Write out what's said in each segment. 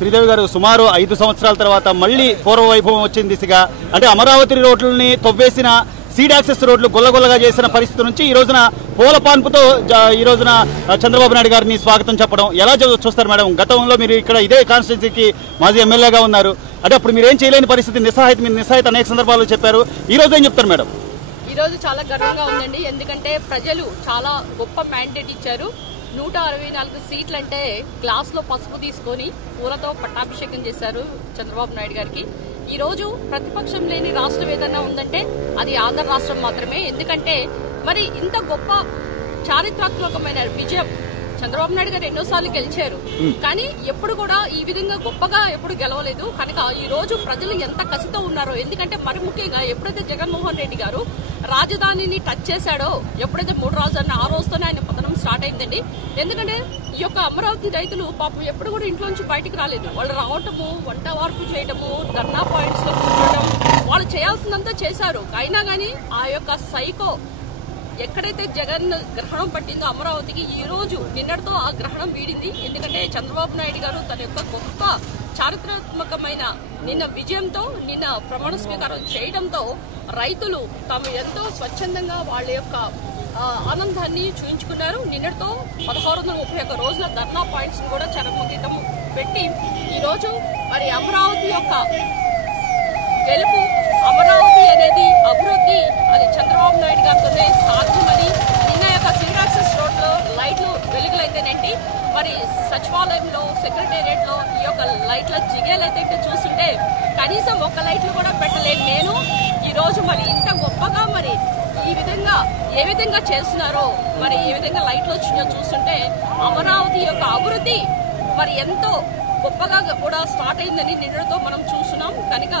శ్రీదేవి గారు సుమారు 5 సంవత్సరాల తర్వాత మళ్ళీ పూర్వ వైభవం వచ్చిన దిశగా అంటే అమరావతి రోడ్లని తవ్వేసిన సీడ్ యాక్సెస్ రోడ్లు గొల్లగొల్లగా చేసిన పరిస్థితి నుంచి ఈ రోజున పూల పాన్పుతో ఈ రోజున చంద్రబాబు నాయుడు గారిని స్వాగతం చెప్పడం ఎలా చూస్తారు మేడం? గతంలో మీరు ఇక్కడ ఇదే కాన్స్టిట్యున్సీకి మాజీ ఎమ్మెల్యేగా ఉన్నారు. అంటే అప్పుడు మీరు ఏం చేయలేని పరిస్థితి, నిస్సహాయత అనేక సందర్భాల్లో చెప్పారు. ఈ రోజు ఏం చెప్తారు మేడం? ఈ రోజు చాలా గర్వంగా ఉందండి. ఎందుకంటే ప్రజలు చాలా గొప్ప మ్యాండేట్ ఇచ్చారు. 164 సీట్లు అంటే గ్లాస్ లో పసుపు తీసుకొని పూలతో పట్టాభిషేకం చేశారు చంద్రబాబు నాయుడు గారికి. ఈ రోజు ప్రతిపక్షం లేని రాష్ట్రం ఏదన్నా ఉందంటే అది ఆంధ్ర రాష్ట్రం మాత్రమే. ఎందుకంటే మరి ఇంత గొప్ప చారిత్రాత్మకమైన విజయం చంద్రబాబు నాయుడు గారు ఎన్నోసార్లు గెలిచారు, కానీ ఎప్పుడు కూడా ఈ విధంగా గొప్పగా ఎప్పుడు గెలవలేదు. కనుక ఈ రోజు ప్రజలు ఎంత కసితో ఉన్నారో, ఎందుకంటే మరి ముఖ్యంగా ఎప్పుడైతే జగన్మోహన్ రెడ్డి గారు రాజధానిని టచ్ చేశాడో, ఎప్పుడైతే 3 రాజధాని ఆ రోజుతోనే ఆయన పతనం స్టార్ట్ అయిందండి. ఎందుకంటే ఈ యొక్క అమరావతి రైతులు పాపం ఎప్పుడు కూడా ఇంట్లోంచి బయటకు రాలేదు. వాళ్ళు రావటము, వంట వార్పు చేయటము, ధర్నా పాయింట్స్ లో కూర్చోవడం, వాళ్ళు చేయాల్సిందంతా చేశారు. అయినా కానీ ఆ యొక్క సైకో ఎక్కడైతే జగన్ గ్రహణం పట్టిందో అమరావతికి, ఈ రోజు నిన్నటితో ఆ గ్రహణం వీడింది. ఎందుకంటే చంద్రబాబు నాయుడు గారు తన యొక్క గొప్ప చారిత్రాత్మకమైన నిన్న విజయంతో, నిన్న ప్రమాణ స్వీకారం చేయడంతో రైతులు తాము ఎంతో స్వచ్ఛందంగా వాళ్ళ యొక్క ఆనందాన్ని చూయించుకున్నారు. నిన్నటితో 1631 రోజుల ధర్నా పాయింట్స్ కూడా చరమగీతం పెట్టి ఈ రోజు మరి అమరావతి యొక్క గెలుపు, అమరావతి అనేది అభివృద్ధి, అది చంద్రబాబు నాయుడు గారితోనే సాధ్యమని నిన్న యొక్క సీడాక్సెస్ రోడ్ లో లైట్లు వెలుగులైతేనండి, మరి సచివాలయంలో, సెక్రటేరియట్ లో ఈ యొక్క లైట్ల జిగేలైతే చూస్తుంటే కనీసం ఒక్క లైట్లు కూడా పెట్టలేదు. నేను ఈ రోజు మరి ఇంత గొప్పగా మరి ఈ విధంగా ఏ విధంగా చేస్తున్నారో, మరి ఏ విధంగా లైట్లు వచ్చినాయో చూస్తుంటే అమరావతి యొక్క అభివృద్ధి మరి ఎంతో గొప్పగా కూడా స్టార్ట్ అయిందని నిన్నటితో మనం చూస్తున్నాం. కనుక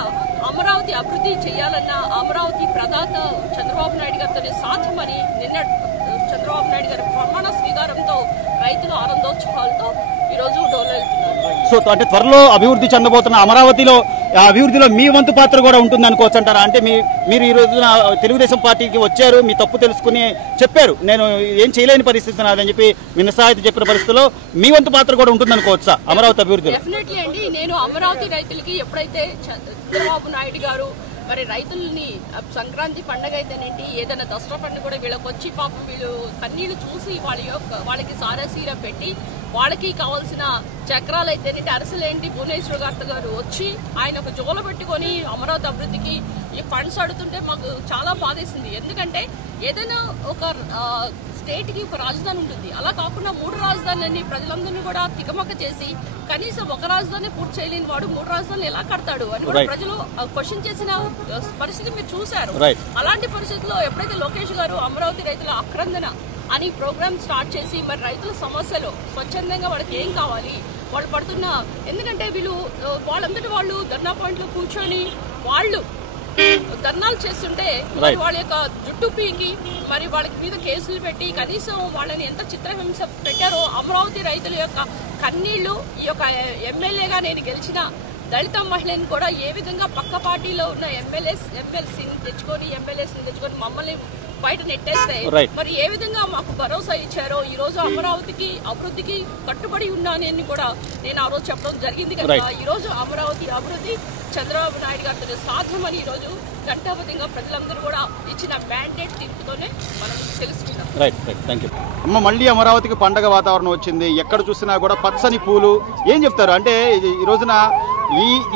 అమరావతి అభివృద్ధి చేయాలన్న అమరావతి ప్రదాత చంద్రబాబు నాయుడు గారితోనే సాధ్యమని నిన్న చంద్రబాబు నాయుడు గారి ప్రమాణ స్వీకారంతో రైతులు ఆనందోత్సవాలతో ఈ రోజు డోలెళ్తున్నారు. సో అంటే త్వరలో అభివృద్ధి చెందబోతున్న అమరావతిలో ఆ అభివృద్ధిలో మీ వంతు పాత్ర కూడా ఉంటుంది అనుకోవచ్చు అంటారా? అంటే మీరు ఈ రోజున తెలుగుదేశం పార్టీకి వచ్చారు, మీ తప్పు తెలుసుకుని చెప్పారు, నేను ఏం చేయలేని పరిస్థితి నాదని చెప్పి మీ నిస్సహాయత చెప్పిన పరిస్థితిలో మీ వంతు పాత్ర కూడా ఉంటుంది అనుకోవచ్చా అమరావతి అభివృద్ధి? డెఫినెట్లీ అండి. నేను అమరావతి రైతులకి ఎప్పుడైతే చంద్రబాబు నాయుడు గారు మరి రైతుల్ని సంక్రాంతి పండుగ అయితేనేంటి, ఏదైనా దసరా పండుగ కూడా వీళ్ళకి వచ్చి పాపం వీళ్ళు కన్నీళ్లు చూసి వాళ్ళకి సారాసీర పెట్టి వాళ్ళకి కావాల్సిన చక్రాలు అయితేనేంటి, అరసలేంటి, భువనేశ్వర్ గారు వచ్చి ఆయన ఒక జోల పెట్టుకొని అమరావతి అభివృద్ధికి ఈ ఫండ్స్ అడుగుతుంటే మాకు చాలా బాధేసింది. ఎందుకంటే ఏదైనా ఒక స్టేట్ కి ఒక రాజధాని ఉంటుంది, అలా కాకుండా 3 రాజధానులని ప్రజలందరినీ కూడా తికమక చేసి కనీసం ఒక రాజధాని పూర్తి చేయలేని వాడు 3 రాజధానులు ఎలా కడతాడు అని కూడా ప్రజలు క్వశ్చన్ చేసిన పరిస్థితి మీరు చూశారు. అలాంటి పరిస్థితుల్లో ఎప్పుడైతే లోకేష్ గారు అమరావతి రైతుల ఆక్రందన అని ప్రోగ్రామ్ స్టార్ట్ చేసి మరి రైతుల సమస్యలు స్వచ్ఛందంగా వాళ్ళకి ఏం కావాలి, వాళ్ళు పడుతున్న, ఎందుకంటే వీళ్ళు వాళ్ళంతటి వాళ్ళు ధర్నా పాయింట్ లో కూర్చొని వాళ్ళు ధర్నాలు చేస్తుంటే వాళ్ళ యొక్క జుట్టు పీకి మరి వాళ్ళకి మీద కేసులు పెట్టి కనీసం వాళ్ళని ఎంత చిత్రహింస పెట్టారో, అమరావతి రైతుల యొక్క కన్నీళ్లు, ఈ యొక్క ఎమ్మెల్యేగా నేను గెలిచిన దళిత మహిళని కూడా ఏ విధంగా పక్క పార్టీలో ఉన్న ఎమ్మెల్సీని తెచ్చుకొని మమ్మల్ని బయట నెట్టేస్తే మరి ఏ విధంగా మాకు భరోసా ఇచ్చారో, ఈ రోజు అమరావతికి అభివృద్ధికి కట్టుబడి ఉన్నానని కూడా నేను ఆ రోజు చెప్పడం జరిగింది. కనుక ఈ రోజు అమరావతి అభివృద్ధి చంద్రబాబు నాయుడు గారితో సాధ్యమని ఈ రోజు గంటాబద్ధంగా ప్రజలందరూ కూడా ఇచ్చిన మ్యాండేట్ తీర్పుతోనే మనం తెలుసుకున్నాం. అమ్మ, మళ్ళీ అమరావతికి పండగ వాతావరణం వచ్చింది, ఎక్కడ చూసినా కూడా పచ్చని పూలు. ఏం చెప్తారు అంటే ఈ రోజున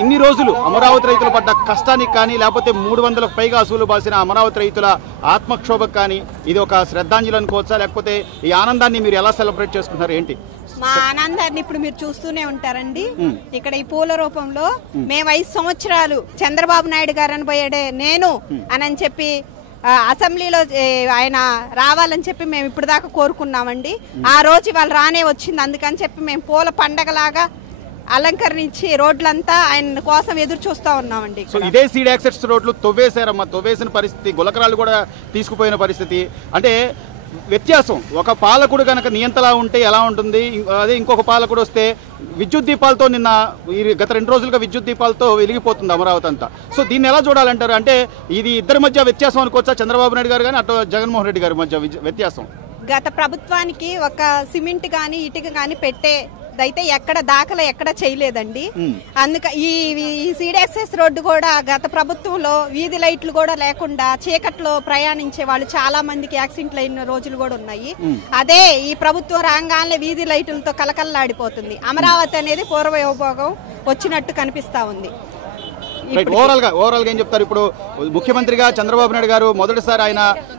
ఇన్ని రోజులు అమరావతి రైతులు పడ్డ కష్టానికి కానీ, లేకపోతే 300లకు పైగా అసూలు బాసిన అమరావతి రైతుల ఆత్మక్షోభకు కానీ ఇది ఒక శ్రద్ధాంజలి అనుకోవచ్చా? లేకపోతే ఈ ఆనందాన్ని మీరు ఎలా సెలబ్రేట్ చేసుకుంటున్నారు ఏంటి? మా ఆనందాన్ని ఇప్పుడు మీరు చూస్తూనే ఉంటారండి. ఇక్కడ ఈ పూల రూపంలో మేము 5 సంవత్సరాలు చంద్రబాబు నాయుడు గారు అనబోయాడే నేను అని చెప్పి అసెంబ్లీలో ఆయన రావాలని చెప్పి మేము ఇప్పుడు దాకా కోరుకున్నామండి. ఆ రోజు వాళ్ళు రానే వచ్చింది. అందుకని చెప్పి మేము పూల పండగలాగా అలంకరించి రోడ్లంతా ఆయన కోసం ఎదురు చూస్తా ఉన్నామండి. ఇదే సీడ్ యాక్సెస్ రోడ్లు తవ్వేశారమ్మా, తవ్వేసిన పరిస్థితి, గులకరాలు కూడా తీసుకుపోయిన పరిస్థితి. అంటే వ్యత్యాసం, ఒక పాలకుడు కనుక నియంతలా ఉంటే ఎలా ఉంటుంది, అదే ఇంకొక పాలకుడు వస్తే విద్యుత్ దీపాలతో నిన్న గత 2 రోజులుగా విద్యుత్ దీపాలతో వెలిగిపోతుంది అమరావతి అంతా. సో దీన్ని ఎలా చూడాలంటారు? అంటే ఇది ఇద్దరి మధ్య వ్యత్యాసం అనుకోవచ్చా? చంద్రబాబు నాయుడు గారు కానీ అటు జగన్మోహన్ రెడ్డి గారి మధ్య వ్యత్యాసం? గత ప్రభుత్వానికి ఒక సిమెంట్ కానీ ఇటుక కానీ పెట్టే అయితే ఎక్కడ దాఖలు ఎక్కడ చేయలేదండి. అందుక ఈ సీడ్ యాక్సెస్ రోడ్డు కూడా గత ప్రభుత్వంలో వీధి లైట్లు కూడా లేకుండా చీకట్లో ప్రయాణించే వాళ్ళు చాలా మందికి యాక్సిడెంట్లు అయిన రోజులు కూడా ఉన్నాయి. అదే ఈ ప్రభుత్వం రాగానే వీధి లైట్లతో కలకల్లాడిపోతుంది. అమరావతి అనేది పూర్వ వైభోగం వచ్చినట్టు కనిపిస్తా ఉంది. ఓవరాల్ గా ఏం చెప్తారు? ఇప్పుడు ముఖ్యమంత్రిగా చంద్రబాబు నాయుడు గారు మొదటిసారి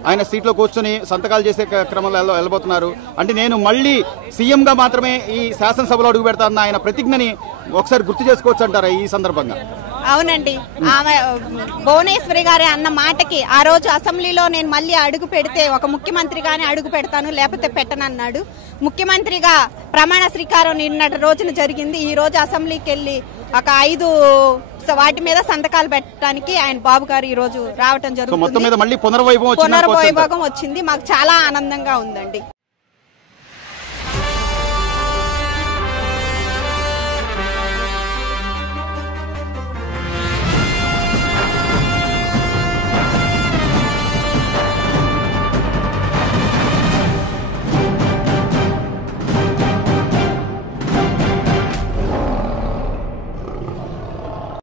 ఆయన సీట్లో కూర్చొని సంతకాలు చేసే క్రమంలో వెళ్ళబోతున్నారు. అంటే నేను మళ్ళీ సీఎం గా మాత్రమే ఈ శాసనసభలో అడుగు పెడతానన్న ఆయన ప్రతిజ్ఞని ఒకసారి గుర్తు చేసుకోవచ్చు అంటారా ఈ సందర్భంగా? అవునండి, ఆమె భువనేశ్వరి గారి అన్న మాటకి ఆ రోజు అసెంబ్లీలో నేను మళ్ళీ అడుగు పెడితే ఒక ముఖ్యమంత్రిగానే అడుగు పెడతాను లేకపోతే పెట్టనన్నాడు. ముఖ్యమంత్రిగా ప్రమాణ స్వీకారం నిన్నటి రోజున జరిగింది. ఈ రోజు అసెంబ్లీకి వెళ్ళి ఒక 5 వాటి మీద సంతకాలు పెట్టడానికి ఆయన బాబు గారు ఈ రోజు రావటం జరుగుతుంది. పునర్వైభవం వచ్చింది. మాకు చాలా ఆనందంగా ఉందండి.